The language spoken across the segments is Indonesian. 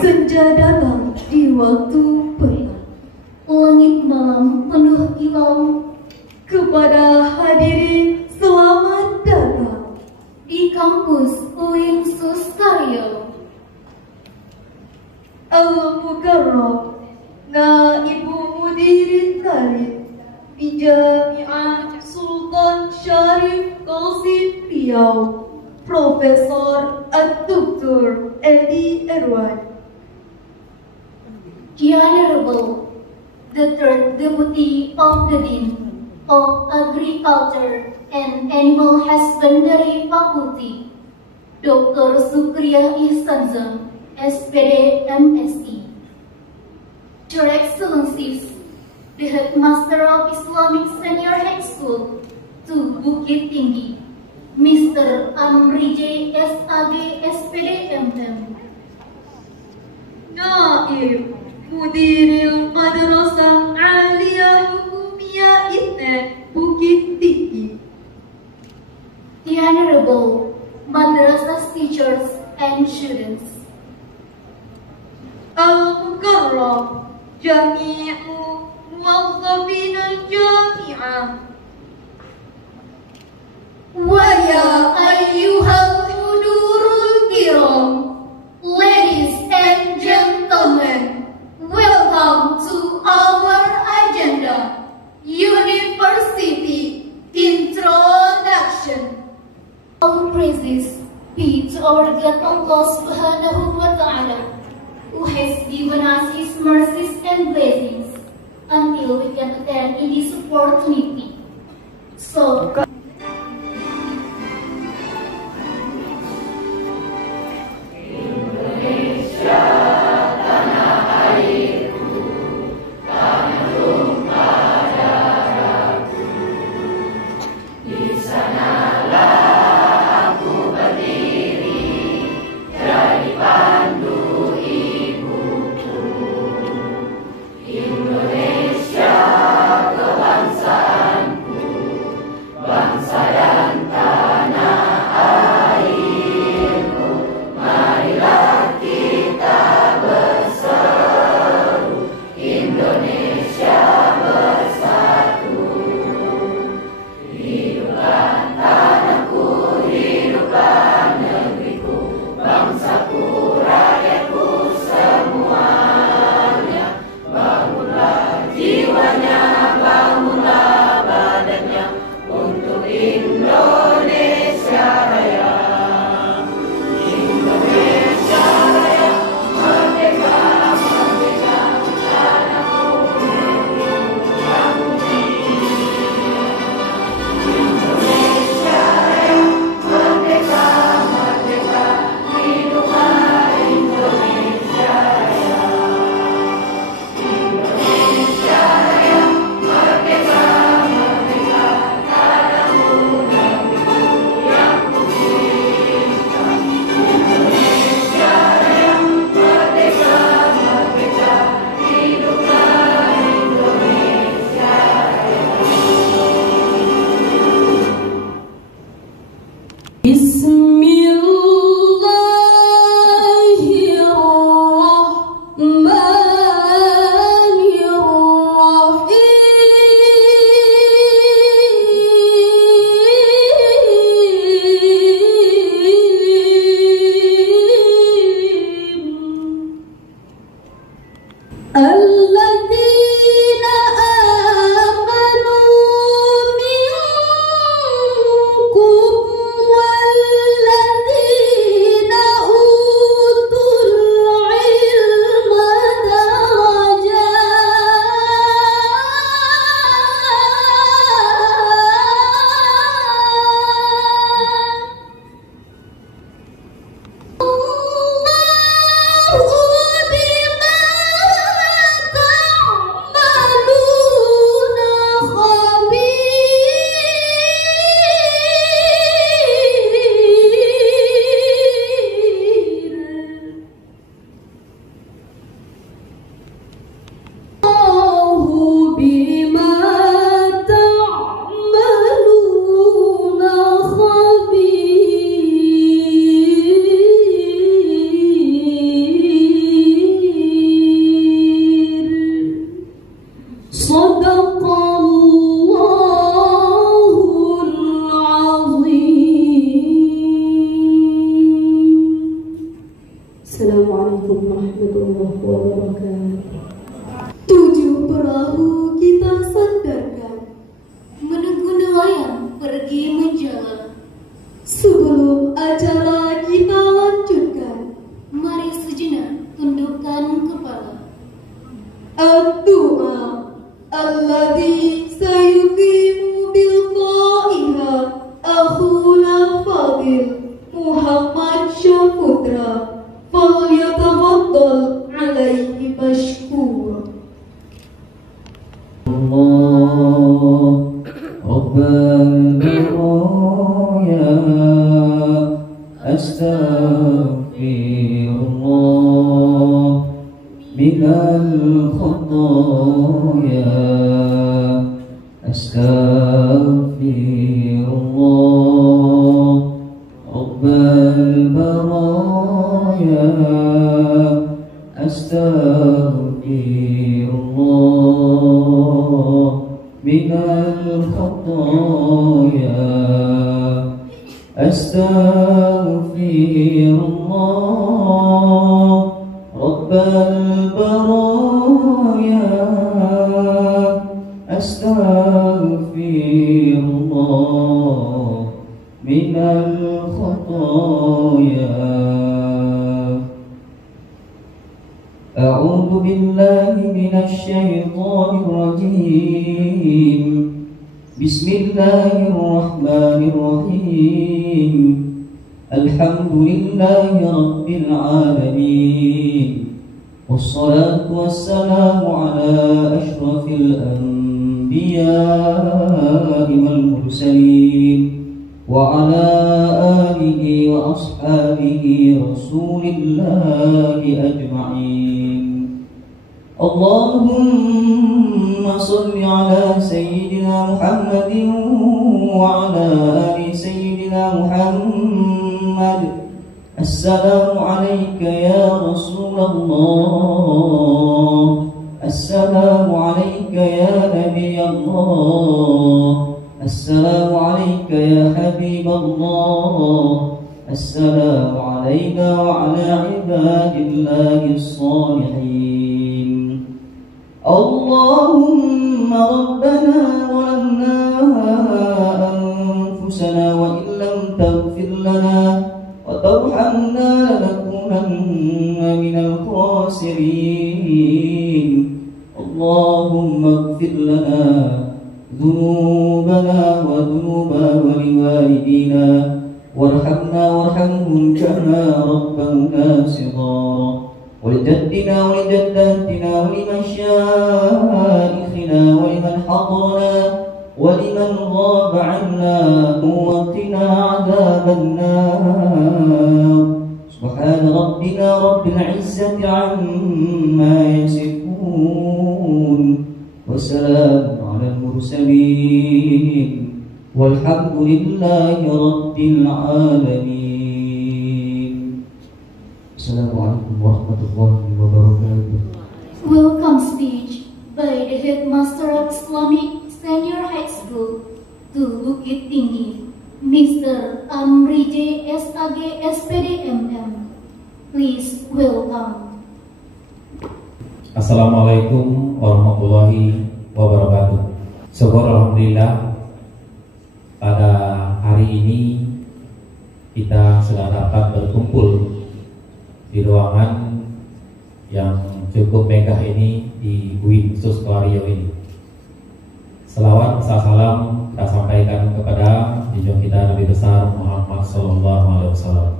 Senja datang di waktu petang, langit malam penuh kilau. Kepada hadirin selamat datang di kampus UIN Sustario. Al-Mukarram, Naibu Mudirin Talib Bijami'ah Sultan Syarif Qasim Riau, Profesor Ad-Duktur Edi Erwan. The Honorable, the Third Deputy of the Dean of Agriculture and Animal Husbandry Faculty, Dr. Sukriya Ihsanzam, SPD MSc. Your Excellencies, the Headmaster of Islamic Senior High School to Bukit Tinggi, Mr. Amri J. SAG, SPD MM. Naib Mudiril Madrasah Aliyah Hukumiyah Itne Bukit Tinggi. The Honorable Madrasah teachers and students. Al-Mukarram, Jami'u Muwazzafin al-Jami'ah. Wa ya ayyuhal hudurul kiram, ladies and gentlemen, welcome to our agenda, University Introduction. All praises be to our God Allah Subhanahu wa Ta'ala, who has given us His mercies and blessings until we can attend in this opportunity. So, منكم Sadaqallahul azim. Assalamualaikum warahmatullahi wabarakatuh. 7 perahu kita sandarkan, Menunggu nelayan pergi menjala. sebelum acara kita lanjutkan. Mari sejenak tundukkan kepala. Ad-du'a alladhi sayuqimu bilqa'iha akhuna fadil Muhammad Syaputra falyatafaddal alaihi mashkura. Rabbal baraya astaghfirullah minal khataya astaghfirullah Rabbal baraya astaghfirullah minal khataya astaghfirullah Rabbal baraya astaghfirullah minal khataya. A'udzu billahi minasy syaithanir rajim. Bismillahirrahmanirrahim. Alhamdulillahi rabbil alamin. Wassalatu wassalamu ala asyrafil anbiya'i wal mursalin wa ala alihi wa ashabihi rasulillahi ajma'in. Allahumma salli ala sayyidina Muhammadin wa ala ali sayyidina Muhammad. Assalamu alayka ya Rasulullah. Assalamu alayka ya Nabi Allah. Assalamu alayka ya Habib Allah. Assalamu alayna wa ala ibadillahi as-salihin. Allahumma rabbana zalamna anfusana wa illam taghfir lana وترحمنا لنكونن من الخاسرين. اللهم اغفر لنا ذنوبنا وذنوب والدينا وارحمنا وارحمهم كما ربونا صغارا ولجدنا ولجداتنا ولمشايخنا ولمن حضرنا ولمن غاب عنا وقنا عذاب النار. سبحان ربنا رب العزة عما يصفون وسلام على المرسلين والحمد لله رب العالمين. السلام عليكم ورحمة الله وبركاته. Welcome speech by the Headmaster of Islamic Senior High School to Bukit Tinggi, Mr. Amri J. SAG SPD MM. Please welcome. Assalamualaikum warahmatullahi wabarakatuh. Syukur alhamdulillah pada hari ini kita sudah dapat berkumpul di ruangan yang cukup megah ini di UIN Suskoharjo ini. Selawat salam kita sampaikan kepada junjungan kita Nabi besar Muhammad SAW.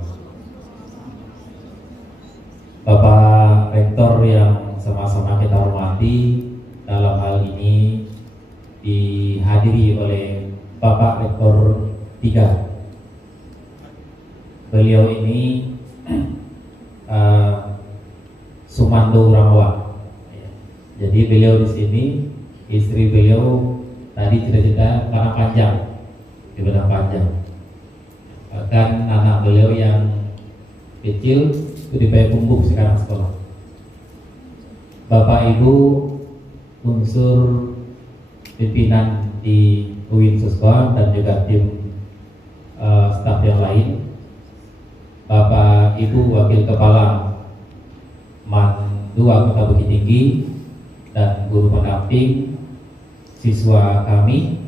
Bapak Rektor yang sama-sama kita hormati, dalam hal ini dihadiri oleh Bapak Rektor 3. Beliau ini Sumando Rawa. Jadi beliau di sini, istri beliau tadi cerita Padang Panjang, di Padang Panjang. Bahkan anak beliau yang kecil itu di Payakumbuh sekarang sekolah. Bapak Ibu unsur pimpinan di UIN Siswa dan juga tim staf yang lain, Bapak Ibu Wakil Kepala MAN 2 Kota Bukit Tinggi dan guru pendamping siswa kami.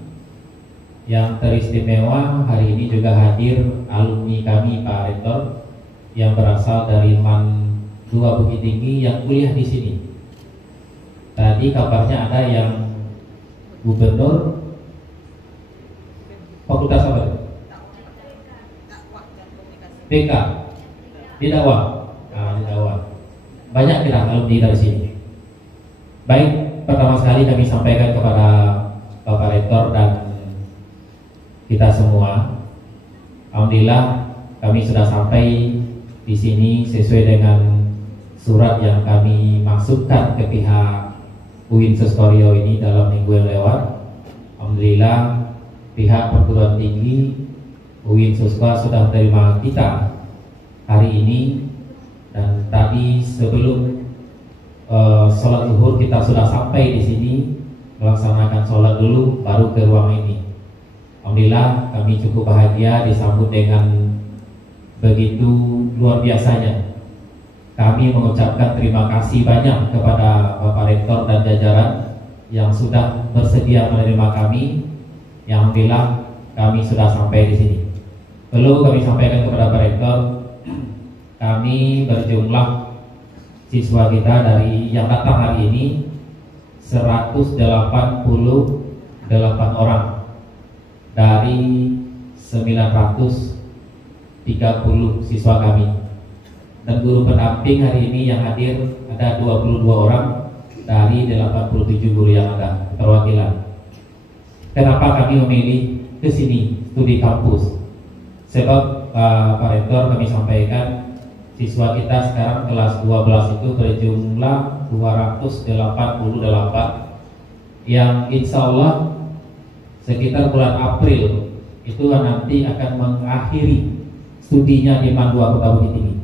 Yang teristimewa hari ini juga hadir alumni kami Pak Rektor yang berasal dari MAN 2 Bukit Tinggi yang kuliah di sini. Tadi kabarnya ada yang gubernur fakultas apa? BK di dakwah. Di dakwah. Banyak kita alumni dari sini. Baik, pertama sekali kami sampaikan kepada Bapak Rektor dan kita semua, alhamdulillah kami sudah sampai di sini sesuai dengan surat yang kami maksudkan ke pihak UIN Sustorio ini dalam minggu yang lewat. Alhamdulillah pihak perguruan tinggi UIN Suswa sudah menerima kita hari ini, dan tadi sebelum sholat zuhur kita sudah sampai di sini melaksanakan sholat dulu baru ke ruang ini. Alhamdulillah kami cukup bahagia disambut dengan begitu luar biasanya. Kami mengucapkan terima kasih banyak kepada Bapak Rektor dan jajaran yang sudah bersedia menerima kami. Yang alhamdulillah kami sudah sampai di sini. Perlu kami sampaikan kepada Pak Rektor, kami berjumlah siswa kita dari yang datang hari ini 188 orang dari 930 siswa kami. Dan guru pendamping hari ini yang hadir ada 22 orang dari 87 guru yang ada perwakilan. Kenapa kami memilih ke sini studi kampus? Sebab Pak Rektor kami sampaikan siswa kita sekarang kelas 12 itu berjumlah 288 yang insya Allah sekitar bulan April itu nanti akan mengakhiri studinya di MAN 2 Kota Bukit Tinggi.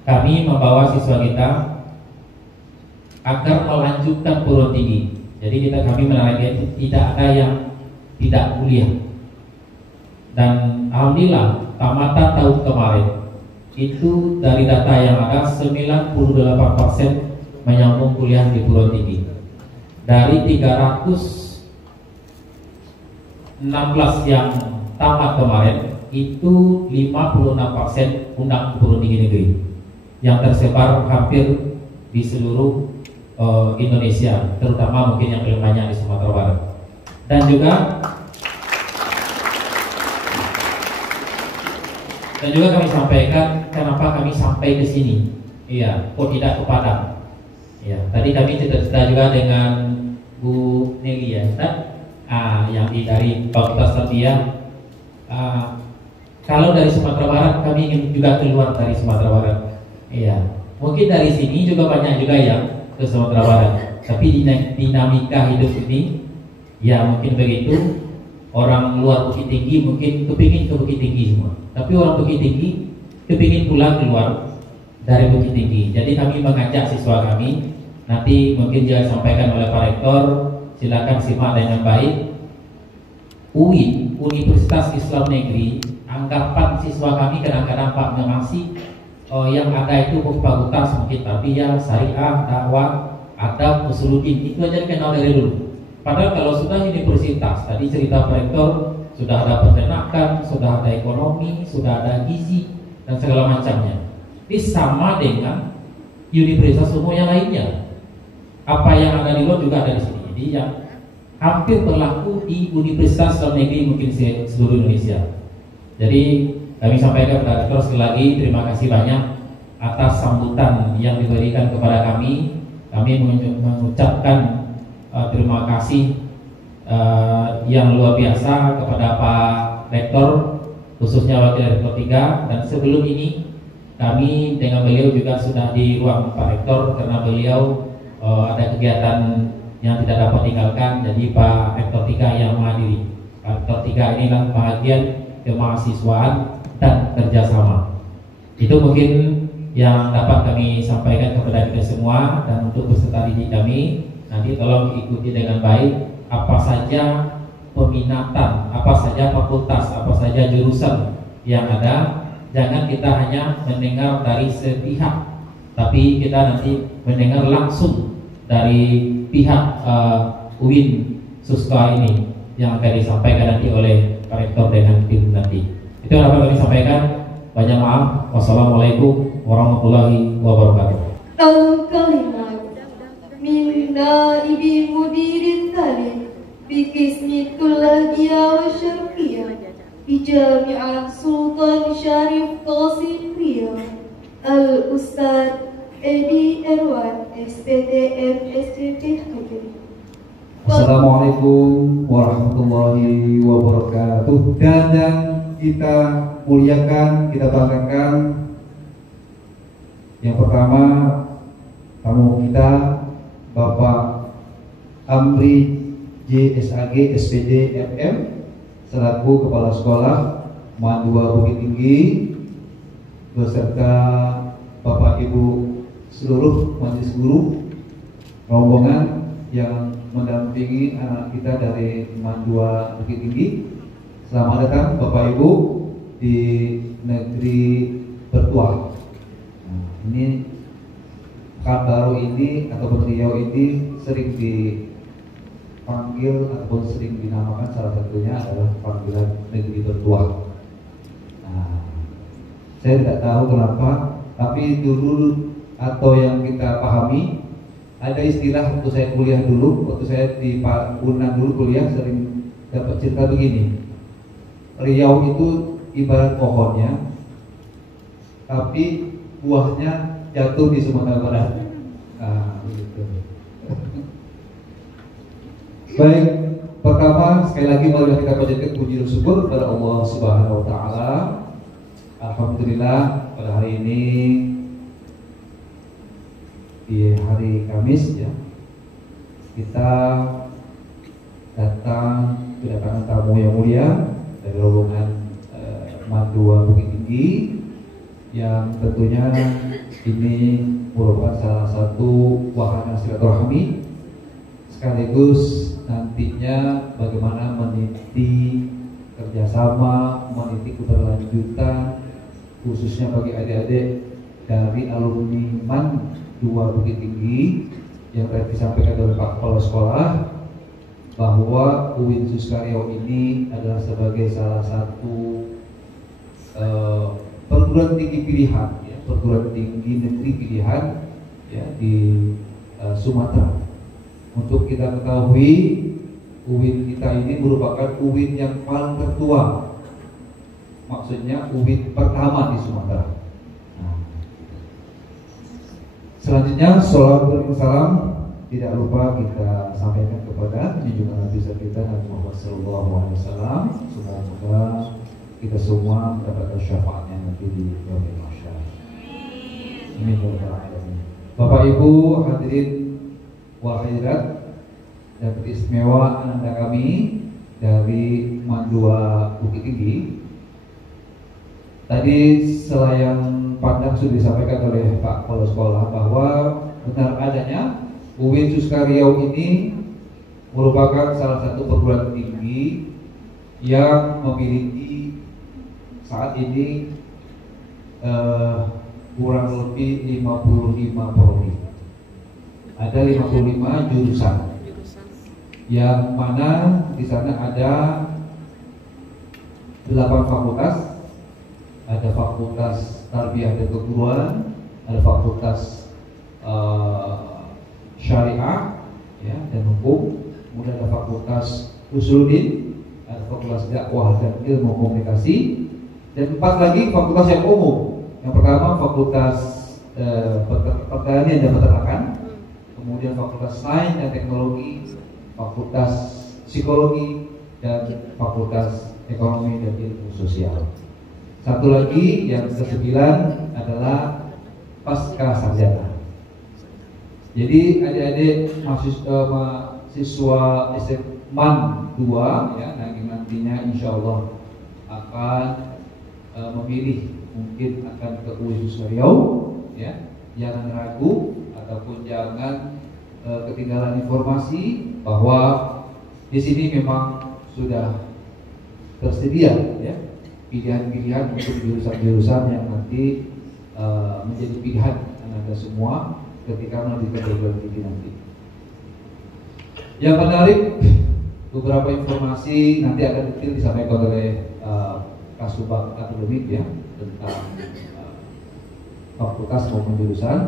Kami membawa siswa kita agar melanjutkan perguruan tinggi. Jadi kami menargetkan tidak ada yang tidak kuliah. Dan alhamdulillah tamatan tahun kemarin itu dari data yang ada 98% menyambung kuliah di perguruan tinggi. Dari 316 yang tamat kemarin itu 56% undang perguruan tinggi negeri yang tersebar hampir di seluruh Indonesia, terutama mungkin yang paling banyak di Sumatera Barat. Dan juga kami sampaikan kenapa kami sampai ke sini. Iya, kok tidak ke Padang. Iya, tadi kami cerita juga dengan Bu Nelly ya, yang dari Fakultas Tarbiyah. Kalau dari Sumatera Barat kami ingin juga keluar dari Sumatera Barat. Iya, mungkin dari sini juga banyak juga yang ke Sumatera Barat. Tapi dinamika hidup ini, ya mungkin begitu. Orang luar Bukit Tinggi mungkin kepingin ke Bukit Tinggi semua. Tapi orang Bukit Tinggi kepingin pulang keluar dari Bukit Tinggi. Jadi kami mengajak siswa kami, nanti mungkin juga disampaikan oleh Pak Rektor, silakan simak dengan baik. UIN, Universitas Islam Negeri, anggapan siswa kami kadang-kadang Pak masih yang ada itu fakultas mungkin tarbiyah, syariah, dakwah, adab, usuluddin, itu aja dikenal dari dulu. Padahal kalau sudah universitas, tadi cerita Pak Rektor, sudah ada peternakan, sudah ada ekonomi, sudah ada gizi dan segala macamnya. Ini sama dengan universitas umum yang lainnya. Apa yang ada di luar juga ada di sini. Jadi yang hampir berlaku di Universitas Islam Negeri mungkin seluruh Indonesia. Jadi kami sampaikan kepada Rektor sekali lagi terima kasih banyak atas sambutan yang diberikan kepada kami. Kami mengucapkan terima kasih yang luar biasa kepada Pak Rektor, khususnya Wakil Rektor 3. Dan sebelum ini kami dengan beliau juga sudah di ruang Pak Rektor karena beliau ada kegiatan yang tidak dapat tinggalkan. Jadi Pak Rektor 3 yang menghadiri. Pak Rektor 3 inilah bagian kemahasiswaan dan kerjasama. Itu mungkin yang dapat kami sampaikan kepada kita semua. Dan untuk peserta didik kami, Nanti tolong ikuti dengan baik apa saja peminatan, apa saja fakultas, apa saja jurusan yang ada. Jangan kita hanya mendengar dari sepihak, tapi kita nanti mendengar langsung dari pihak UIN Suska ini yang akan disampaikan nanti oleh Pak Rektor dengan tim nanti. Itu yang dapat kami sampaikan. Banyak maaf. Wassalamualaikum warahmatullahi wabarakatuh. Al-Kalimat min naibi mudirin tali bi qismi kulliyah wa syarqiyah bi Jami'ah Sultan Syarif Qasim Riyadh Al-Ustaz Edi Erwan SPTM SDT Hajri. Assalamualaikum warahmatullahi wabarakatuh. Dan kita muliakan, kita banggakan. Yang pertama, tamu kita Bapak Amri JSAG SPD FM selaku Kepala Sekolah MAN 2 Bukit Tinggi beserta Bapak Ibu seluruh majelis guru rombongan yang mendampingi anak kita dari MAN 2 Bukit Tinggi. Selamat datang Bapak Ibu di negeri Bertuah. Nah, ini Pekanbaru ini ataupun Riau ini sering dipanggil ataupun sering dinamakan, salah satunya adalah panggilan negeri Bertuah. Nah, saya tidak tahu kenapa, tapi dulu atau yang kita pahami ada istilah waktu saya kuliah dulu, waktu saya di Unan dulu kuliah sering dapat cerita begini. Riau itu ibarat pohonnya, tapi buahnya jatuh di Sumatera Barat. Nah, begitu. Baik, pertama sekali lagi mari kita panjatkan puji dan syukur kepada Allah Subhanahu wa taala. Alhamdulillah pada hari ini di hari Kamis ya, kita datang kedatangan tamu yang mulia dari rombongan MAN 2 Bukit Tinggi yang tentunya ini merupakan salah satu wahana silaturahmi sekaligus nantinya bagaimana meniti kerjasama, meniti keberlanjutan khususnya bagi adik-adik dari alumni MAN 2 Bukit Tinggi yang tadi disampaikan oleh Pak Kepala Sekolah bahwa UIN Suska Riau ini adalah sebagai salah satu perguruan tinggi pilihan, ya, perguruan tinggi negeri pilihan ya, di Sumatera. Untuk kita ketahui, UIN kita ini merupakan UIN yang paling tertua, maksudnya UIN pertama di Sumatera. Nah, selanjutnya, sholawat bersalam tidak lupa kita sampaikan kepada junjungan Nabi kita Nabi Muhammad SAW. Semoga kita semua mendapatkan syafaatnya nanti di yaumil mahsyar. Amin. Bapak Ibu hadirin wal hadirat dan istimewa anak kami dari MAN 2 Bukit Tinggi. Tadi selayang pandang sudah disampaikan oleh Pak Kepala Sekolah bahwa benar adanya UIN Suska Riau ini merupakan salah satu perguruan tinggi yang memiliki saat ini kurang lebih 55 prodi. Ada 55 jurusan, yang mana di sana ada 8 fakultas. Ada fakultas tarbiyah dan keguruan, ada fakultas syariah ya, dan hukum, kemudian ada fakultas usuluddin, ada fakultas dakwah dan ilmu komunikasi, dan 4 lagi fakultas yang umum. Yang pertama fakultas pertanian dan peternakan, kemudian fakultas sains dan teknologi, fakultas psikologi, dan fakultas ekonomi dan ilmu sosial. Satu lagi yang ke-9 adalah pasca sarjana. Jadi adik-adik mahasiswa MAN 2 ya, nantinya insya Allah akan memilih, mungkin akan ke UIN Suska Riau ya. Jangan ragu ataupun jangan ketinggalan informasi bahwa di sini memang sudah tersedia ya pilihan-pilihan untuk jurusan-jurusan yang nanti menjadi pilihan Anda semua ketika melanjutkan perguruan tinggi nanti. Yang menarik, beberapa informasi nanti akan detail disampaikan oleh Kasubag Akademik ya tentang fakultas maupun jurusan.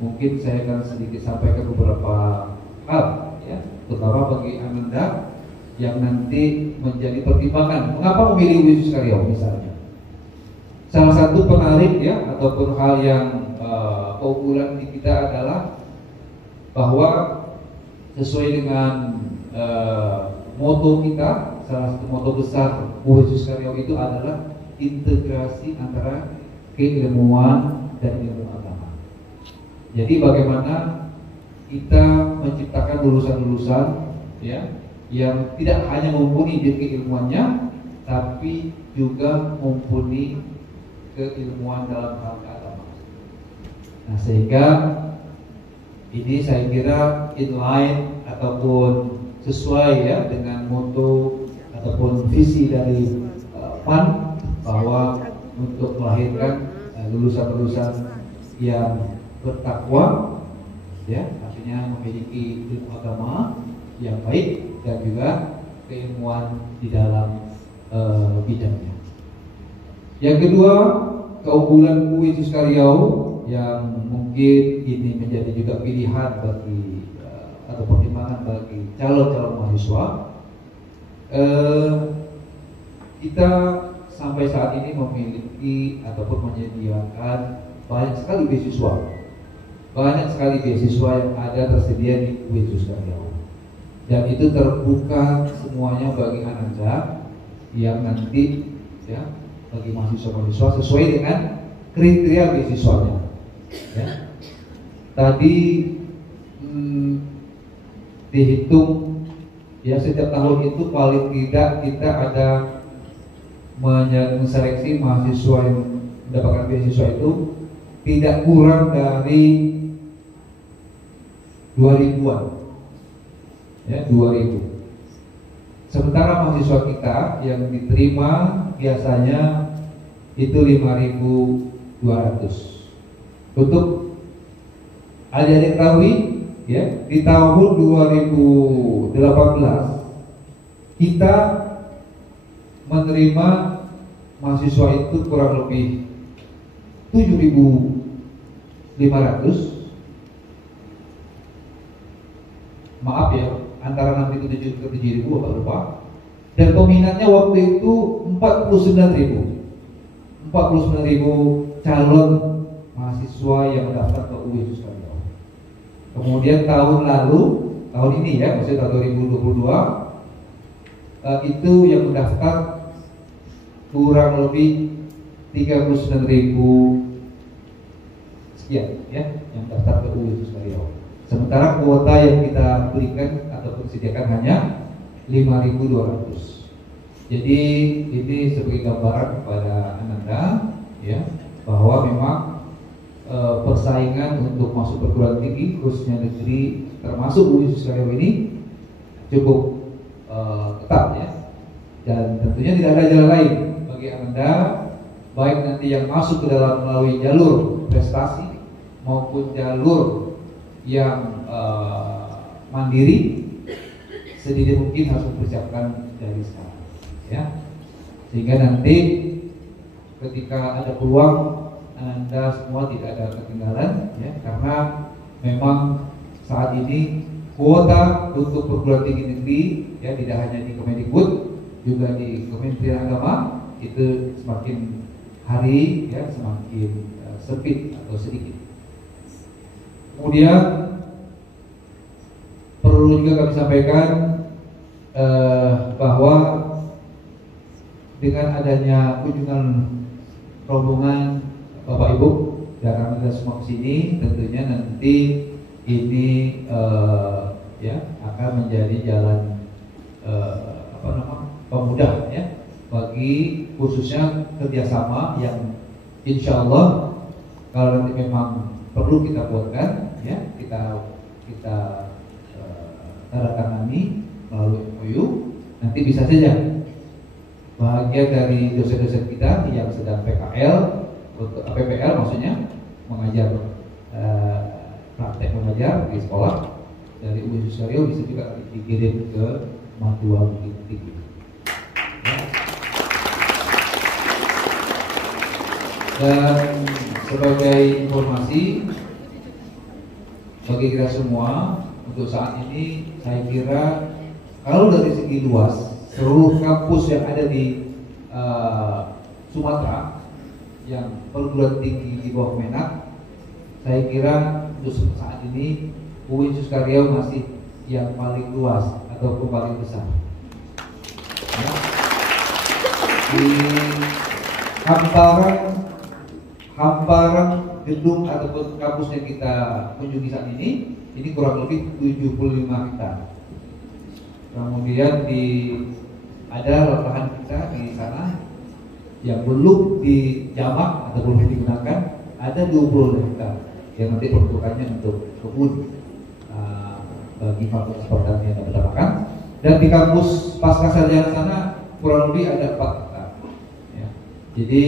Mungkin saya akan sedikit sampaikan beberapa hal ya, terutama bagi Anda yang nanti menjadi pertimbangan mengapa memilih Yesus Karyau misalnya. Salah satu penarik ya ataupun hal yang keunggulan di kita adalah bahwa sesuai dengan moto kita, salah satu moto besar Yesus Karyau itu adalah integrasi antara keilmuan dan ilmu agama. Jadi bagaimana kita menciptakan lulusan-lulusan ya yang tidak hanya mumpuni di keilmuannya, tapi juga mumpuni keilmuan dalam hal agama. Nah, sehingga ini saya kira inline ataupun sesuai ya dengan moto ataupun visi dari PAN bahwa untuk melahirkan lulusan-lulusan yang bertakwa ya, artinya memiliki ilmu agama yang baik dan juga keilmuan di dalam bidangnya. Yang kedua, keunggulan Yesus Karyau yang mungkin ini menjadi juga pilihan bagi atau pertimbangan bagi calon-calon mahasiswa. Kita sampai saat ini memiliki ataupun menyediakan banyak sekali beasiswa yang ada tersedia di Yesus Karyau, dan itu terbuka semuanya bagi Anda yang nanti ya bagi mahasiswa-mahasiswa sesuai dengan kriteria beasiswanya ya. Tadi dihitung ya setiap tahun itu paling tidak kita ada menseleksi mahasiswa yang mendapatkan beasiswa itu tidak kurang dari 2000-an ya, 2000. Sementara mahasiswa kita yang diterima biasanya itu 5.200. Untuk adik-adik ketahui ya, di tahun 2018 kita menerima mahasiswa itu kurang lebih 7.500. Maaf ya, antara 6.000 ke 7.000 apa lupa. Dan peminatnya waktu itu 49.000 calon mahasiswa yang mendaftar ke Yesus Karyau. Kemudian tahun ini ya, maksudnya tahun 2022 itu yang mendaftar kurang lebih 39.000 sekian ya, yang daftar ke Yesus Karyau. Sementara kuota yang kita berikan ataupun sediakan hanya 5.200. Jadi ini sebagai gambaran kepada Anda ya, bahwa memang persaingan untuk masuk perguruan tinggi khususnya negeri termasuk Yesus Karyau ini cukup ketat ya. Dan tentunya tidak ada jalan lain bagi Anda, baik nanti yang masuk ke dalam melalui jalur prestasi maupun jalur yang mandiri, sedini mungkin harus mempersiapkan dari sekarang ya, sehingga nanti ketika ada peluang Anda semua tidak ada ketinggalan ya, karena memang saat ini kuota untuk perguruan tinggi negeri ya, tidak hanya di Kemendikbud, juga di Kementerian Agama itu semakin hari ya semakin sempit atau sedikit. Kemudian perlu juga kami sampaikan bahwa dengan adanya kunjungan rombongan Bapak Ibu dan kami semua ke sini, tentunya nanti ini ya akan menjadi jalan pemudah ya bagi khususnya kerjasama yang insya Allah kalau nanti memang perlu kita buatkan ya kita tanda tangani melalui MOU. Nanti bisa saja bahagia dari dosen-dosen kita yang sedang PKL untuk PPL maksudnya mengajar praktek mengajar di sekolah dari UIN Susario bisa juga dikirim ke Madua Bukit Tinggi. Ya. Dan sebagai informasi bagi kita semua untuk saat ini, saya kira kalau dari segi luas seluruh kampus yang ada di Sumatera yang perguruan tinggi di bawah Menak, saya kira untuk saat ini UIN Susario masih yang paling luas ataupun paling besar. Ya. Di hamparan gedung ataupun kampus yang kita kunjungi saat ini kurang lebih 75 hektar. Kemudian ada lahan kita di sana yang belum dijamak atau belum digunakan, ada 20 hektar yang nanti peruntukannya untuk kebun bagi fakultas pertanian dan peternakan. Dan di kampus Pascasarjana sana kurang lebih ada 4 hektar. Ya. Jadi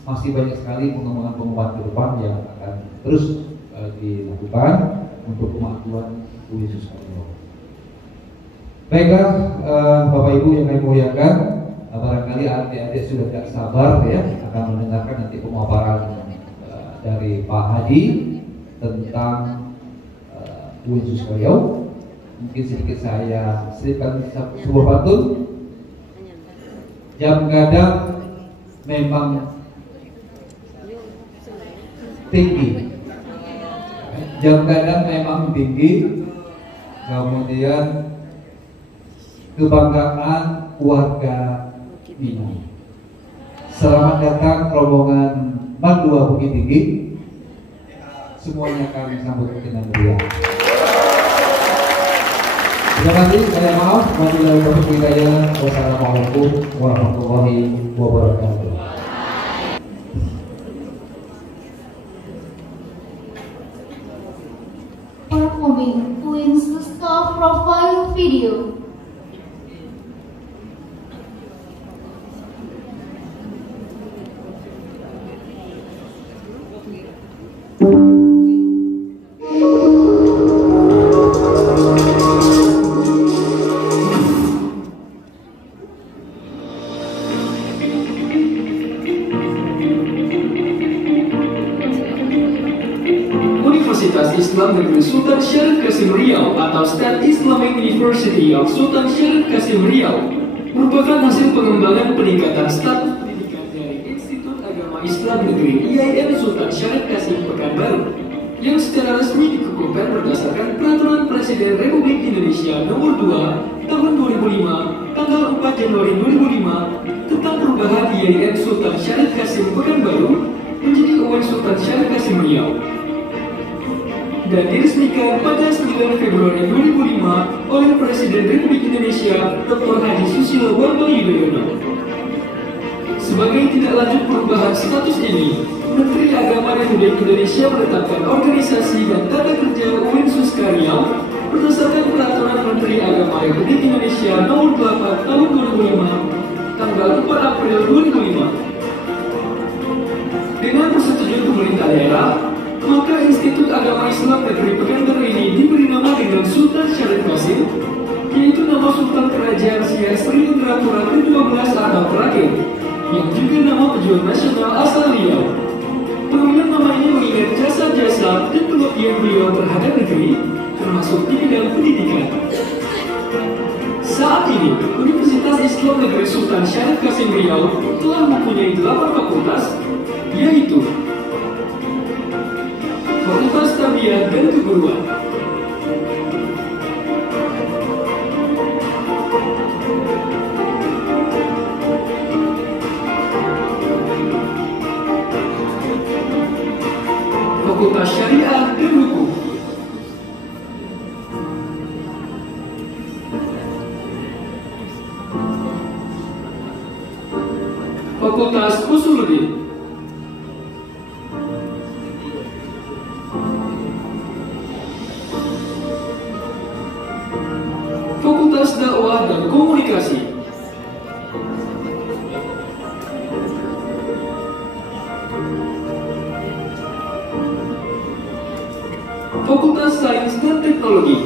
masih banyak sekali pengembangan ke depan yang akan terus dilakukan untuk kemajuan UIN Susario. Baiklah, Bapak Ibu yang kami muliakan, barangkali adik-adik sudah tidak sabar ya akan mendengarkan nanti pemaparan dari Pak Hadi tentang UIN Susario. Mungkin sedikit saya selipkan sebuah pantun. Jam gadang memang tinggi, jam gadang memang tinggi, kemudian kebanggaan warga Minang. Selamat datang rombongan Madua Bukit Tinggi. Semuanya kami sambut dengan meriah. Terima kasih, saya maaf. Wassalamualaikum warahmatullahi wabarakatuh. Performing UIN's staff profile video. Universitas Islam Negeri Sultan Syarif Qasim Riau atau State Islamic University of Sultan Syarif Qasim Riau merupakan hasil pengembangan peningkatan status pendidikan dari Institut Agama Islam Negeri IAIN Sultan Syarif Qasim Pekanbaru yang secara resmi dikukuhkan berdasarkan Peraturan Presiden Republik Indonesia Nomor 2 Tahun 2005 tanggal 4 Januari 2005 tentang perubahan IAIN Sultan Syarif Qasim Pekanbaru menjadi UIN Sultan Syarif Qasim Riau dan diresmikan pada 9 Februari 2005 oleh Presiden Republik Indonesia Dr. Haji Susilo Bambang Yudhoyono. Sebagai tindak lanjut perubahan status ini, Menteri Agama Republik Indonesia menetapkan organisasi dan tata kerja UIN Susario berdasarkan Peraturan Menteri Agama Republik Indonesia Nomor 8 Tahun 2005 tanggal 4 April 2005. Dengan persetujuan pemerintah daerah, maka Institut Agama Islam Negeri Pekanbaru ini diberi nama dengan Sultan Syarif Qasim, yaitu nama Sultan Kerajaan Siak Sri Indrapura ke-12 atau terakhir, yang juga nama pejuang nasional asal Riau. Pemilihan nama ini mengingat jasa-jasa dan pengabdian beliau terhadap negeri, termasuk di bidang pendidikan. Saat ini, Universitas Islam Negeri Sultan Syarif Qasim Riau telah mempunyai 8 fakultas, yaitu Fakultas Tarbiyah dan Keguruan, Fakultas Syariah dan Hukum, Fakultas Usuluddin, Bahasa dan Komunikasi. Fakultas Sains dan Teknologi.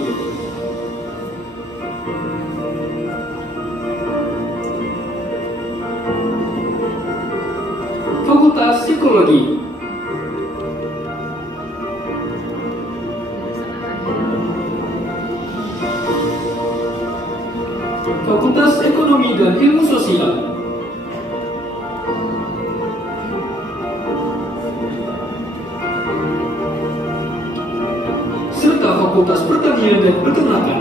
Fakultas Psikologi. Fakultas Ekonomi dan Ilmu Sosial. Serta Fakultas Pertanian dan Peternakan.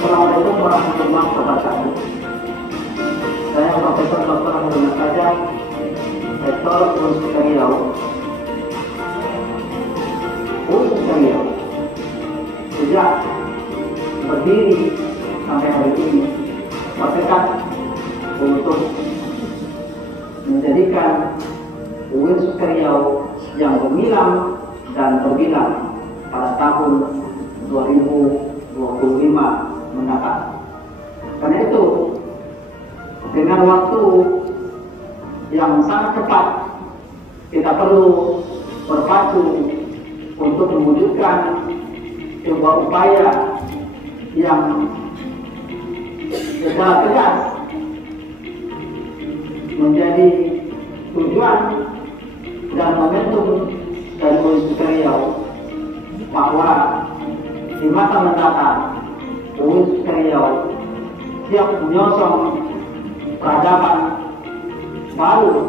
Assalamualaikum warahmatullahi wabarakatuh. Saya Profesor Dr. Muhammad Saja, Rektor Universitas Riau. Universitas Riau sejak berdiri sampai hari ini bertekad untuk menjadikan Universitas Riau yang gemilang dan terbilang pada tahun 2025 mendatang. Karena itu, dengan waktu yang sangat cepat, kita perlu berpacu untuk mewujudkan sebuah upaya yang secara tegas menjadi tujuan dan momentum dari Universitas Riau bahwa di masa mendatang Universitas Riau siap menyosong peradaban baru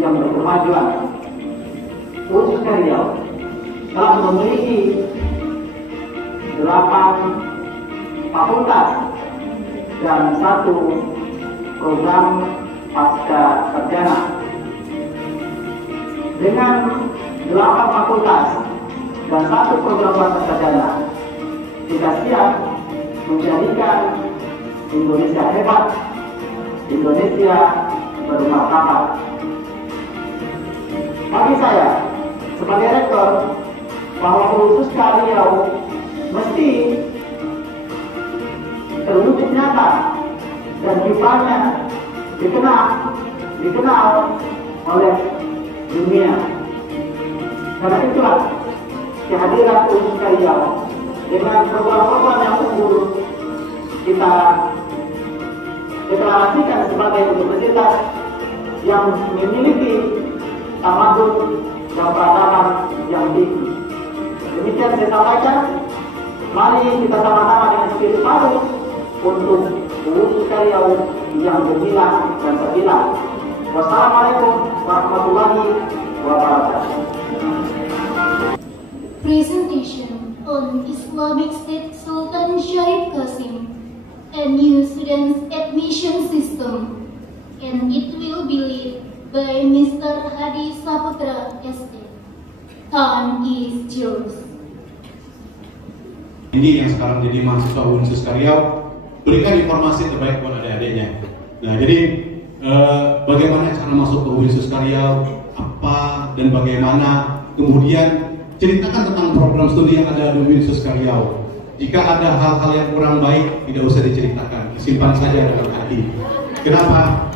yang berkemajuan. Universitas Riau telah memiliki 8 fakultas dan 1 program pasca sarjana. Dengan 8 fakultas dan 1 program pasca sarjana, kita siap menjadikan Indonesia hebat, Indonesia bermartabat. Bagi saya, sebagai rektor, bahwa Universitas Riau mesti terwujud nyata dan kiprahnya dikenal oleh dunia. Karena itulah kehadiran Universitas Riau dengan program-program yang unggul kita deklarasikan sebagai universitas yang memiliki tamadun dan peradaban yang tinggi. Demikian saya sampaikan. Mari kita sama-sama dengan spirit baru untuk Universitas Riau yang gemilang dan terbilang. Wassalamualaikum warahmatullahi wabarakatuh. Presentation on Islamic State Sultan Syarif Qasim, a new students admission system, and it will be led by Mr. Hadi Saputra SD. Time is yours. Ini yang sekarang jadi mahasiswa Universitas Riau, berikan informasi terbaik buat adik-adiknya. Nah, jadi bagaimana cara masuk ke Universitas Riau, apa dan bagaimana, kemudian ceritakan tentang program studi yang ada di Universitas Riau. Jika ada hal-hal yang kurang baik, tidak usah diceritakan, simpan saja dalam hati. Kenapa?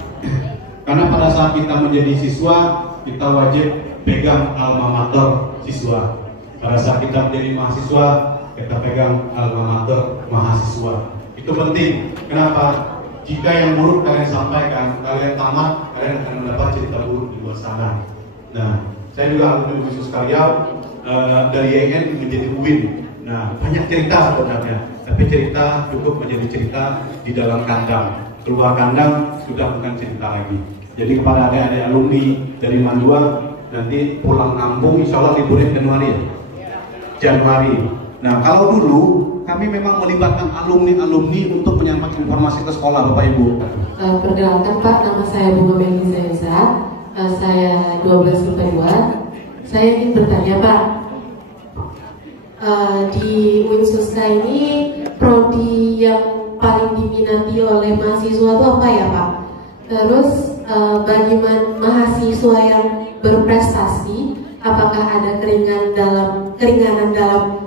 Karena pada saat kita menjadi siswa, kita wajib pegang alma mater siswa. Pada saat kita menjadi mahasiswa, kita pegang alma mater mahasiswa. Itu penting. Kenapa? Jika yang buruk kalian sampaikan, kalian tamat, kalian akan mendapat cerita buruk di luar sana. Nah, saya juga alumni Universitas Riau dari YN menjadi UIN. Nah, banyak cerita sebenarnya. tapi cerita cukup menjadi cerita di dalam kandang. Keluar kandang sudah bukan cerita lagi. Jadi kepada adik-adik alumni dari Mandua, nanti pulang kampung insya Allah liburan Januari ya? Januari. Nah kalau dulu kami memang melibatkan alumni untuk menyampaikan informasi ke sekolah Bapak Ibu. Perkenalkan Pak, nama saya Bunga Melisa Zainza, saya 12 IPA 2. Saya ingin bertanya Pak, di Winsuska ini prodi yang paling diminati oleh mahasiswa itu apa ya Pak? Terus bagi mahasiswa yang berprestasi, apakah ada keringanan dalam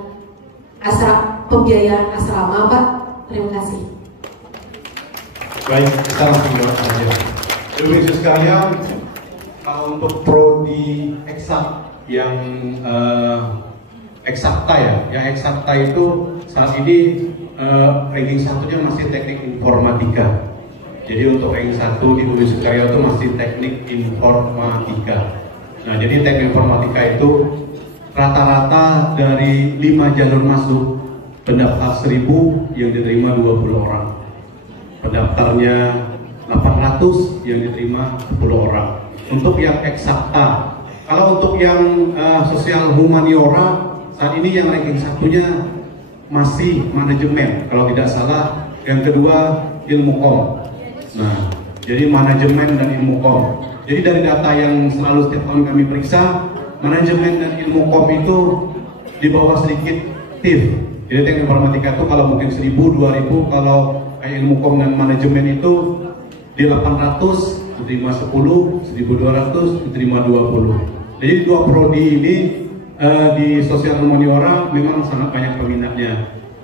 pembiayaan asrama Pak? Terima kasih. Baik, kita langsung jawab saja. Ibu sekalian, kalau untuk prodi eksak yang eksakta ya, yang eksakta itu saat ini ranking satunya masih teknik informatika. Jadi untuk ranking 1 di Universitas Karya itu masih teknik informatika. Nah, jadi teknik informatika itu rata-rata dari 5 jalur masuk, pendaftar 1000 yang diterima 20 orang. Pendaftarnya 800 yang diterima 10 orang. Untuk yang eksakta, kalau untuk yang sosial humaniora saat ini yang ranking satunya masih manajemen, kalau tidak salah. Yang kedua ilmu kom. Nah, jadi manajemen dan ilmu kom. Jadi dari data yang selalu setiap tahun kami periksa, manajemen dan ilmu kom itu di bawah sedikit TIF. Jadi teknik informatika itu kalau mungkin 1000, 2000, kalau kayak ilmu kom dan manajemen itu di 800 diterima 10, 1200 diterima 20. Jadi dua prodi ini di sosial humaniora memang sangat banyak peminatnya.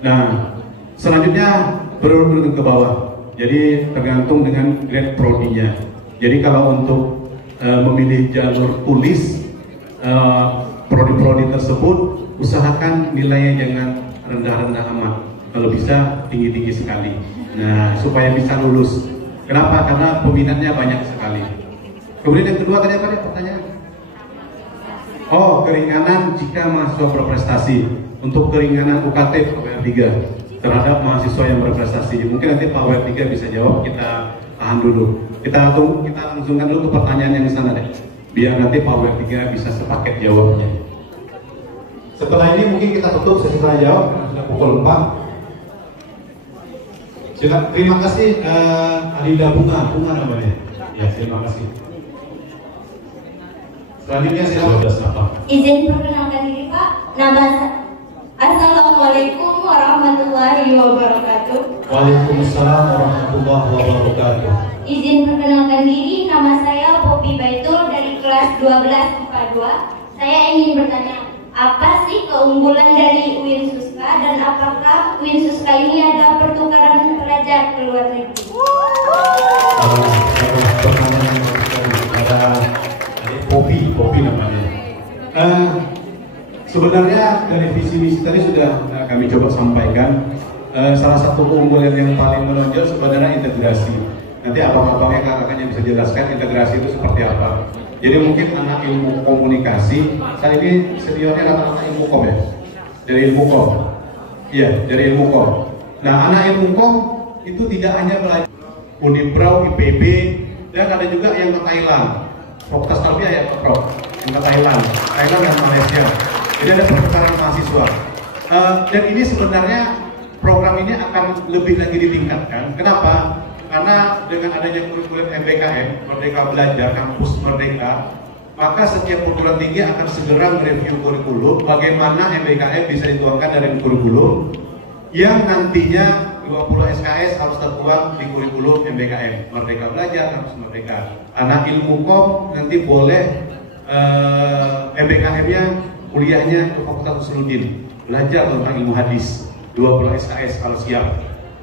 Nah, selanjutnya berurut ke bawah. Jadi tergantung dengan grade prodinya. Jadi kalau untuk memilih jalur tulis prodi-prodi tersebut, usahakan nilainya jangan rendah-rendah amat. Kalau bisa tinggi-tinggi sekali. Nah, supaya bisa lulus. Kenapa? Karena peminatnya banyak sekali. Kemudian yang kedua tadi apa deh pertanyaan? Oh, keringanan jika mahasiswa berprestasi. Untuk keringanan UKT PWR 3 terhadap mahasiswa yang berprestasi. Mungkin nanti Pak WR 3 bisa jawab, kita tahan dulu. Kita langsungkan dulu ke pertanyaan yang di sana deh. Biar nanti Pak WR 3 bisa sepaket jawabnya. Setelah ini mungkin kita tutup sesi tanya jawab karena sudah pukul 4. Terima kasih Alida Bunga namanya. Ya, terima kasih. Selanjutnya silakan. Izin perkenalkan diri Pak. Assalamualaikum warahmatullahi wabarakatuh. Waalaikumsalam warahmatullahi wabarakatuh. Izin perkenalkan diri, nama saya Poppy Baitul dari kelas 12 IPA 2. Saya ingin bertanya, apa sih keunggulan dari Winsuska dan apakah Winsuska ini ada pertukaran pelajar ke luar negeri? Pertanyaan ada Poppy namanya. Sebenarnya dari visi misi tadi sudah kami coba sampaikan. Salah satu keunggulan yang paling menonjol sebenarnya integrasi. Nanti abang-abangnya kakaknya bisa jelaskan integrasi itu seperti apa. Jadi mungkin anak ilmu komunikasi, saat ini seniornya rata-rata ilmu kom ya? Dari ilmu kom. Iya, dari ilmu kom. Nah, anak ilmu kom itu tidak hanya belajar Unibrau, IPB, dan ada juga yang ke Thailand. Fakultas Tarbiyah ya Pak Prof, yang ke Thailand dan Malaysia. Jadi ada pertukaran mahasiswa. Dan ini sebenarnya program ini akan lebih lagi ditingkatkan. Kenapa? Karena dengan adanya kurikulum MBKM, Merdeka Belajar, Kampus Merdeka, maka setiap perguruan tinggi akan segera mereview kurikulum bagaimana MBKM bisa dituangkan dari kurikulum yang nantinya 20 SKS harus tertuang di kurikulum MBKM, Merdeka Belajar, Kampus Merdeka. Anak ilmu kom nanti boleh MBKM-nya kuliahnya ke Fakultas Usuluddin, belajar tentang ilmu hadis, 20 SKS kalau siap,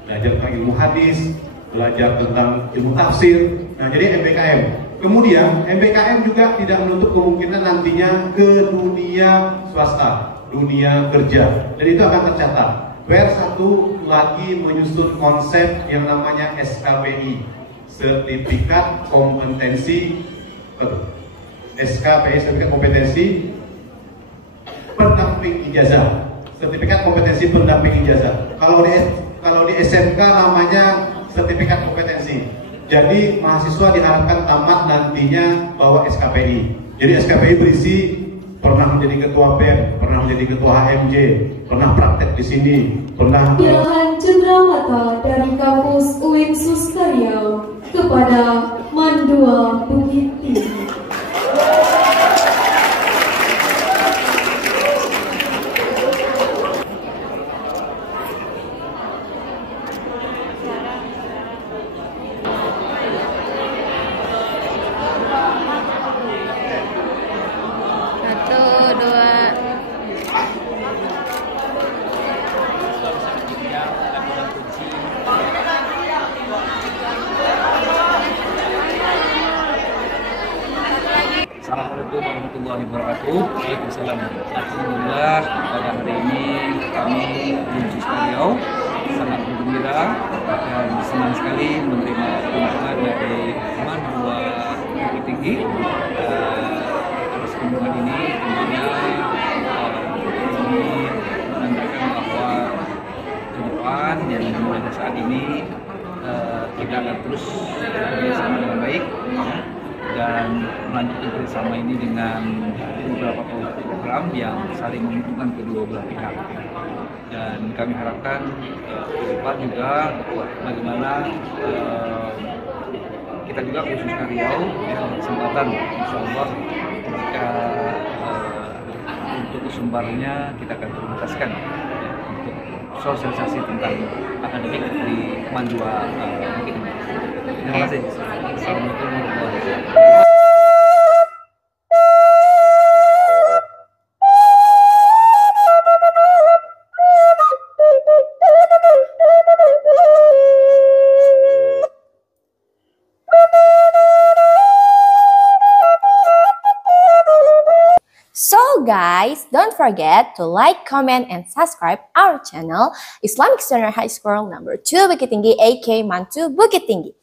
belajar tentang ilmu hadis, belajar tentang ilmu tafsir. Nah, jadi MBKM. Kemudian MBKM juga tidak menutup kemungkinan nantinya ke dunia swasta, dunia kerja, dan itu akan tercatat. WR1 lagi menyusun konsep yang namanya SKPI, Sertifikat Kompetensi SKPI, Sertifikat Kompetensi Pendamping Ijazah. sertifikat kompetensi pendamping ijazah. Kalau di SMK namanya sertifikat kompetensi. Jadi mahasiswa diharapkan tamat nantinya bawa SKPI. Jadi SKPI berisi pernah menjadi ketua PEM, pernah menjadi ketua HMJ, pernah praktek di sini, pernah Pilihan cenderamata dari kampus UIN Suskaryau kepada Mandua Bukit Tinggi. Assalamualaikum warahmatullahi wabarakatuh. Waalaikumsalam. Alhamdulillah pada hari ini kami di Suskaryau sangat bergembira dan senang sekali menerima kunjungan dari Mandua Bukit Tinggi. Atas kunjungan ini tentunya kami menandakan bahwa ke depan yang dimulai saat ini kita akan terus bekerjasama dengan baik dan melanjutkan kerjasama ini dengan beberapa program yang saling menguntungkan kedua belah pihak. Dan kami harapkan ke depan juga bagaimana kita juga khusus Suskaryau kesempatan insya Allah jika untuk sumbernya kita akan prioritaskan untuk sosialisasi tentang akademik di Mandua Bukit Tinggi. Terima kasih. Assalamualaikum warahmatullahi wabarakatuh. So guys, don't forget to like, comment, and subscribe our channel Islamic Senior High School number 2 Bukit Tinggi, AK Mantu Bukit Tinggi.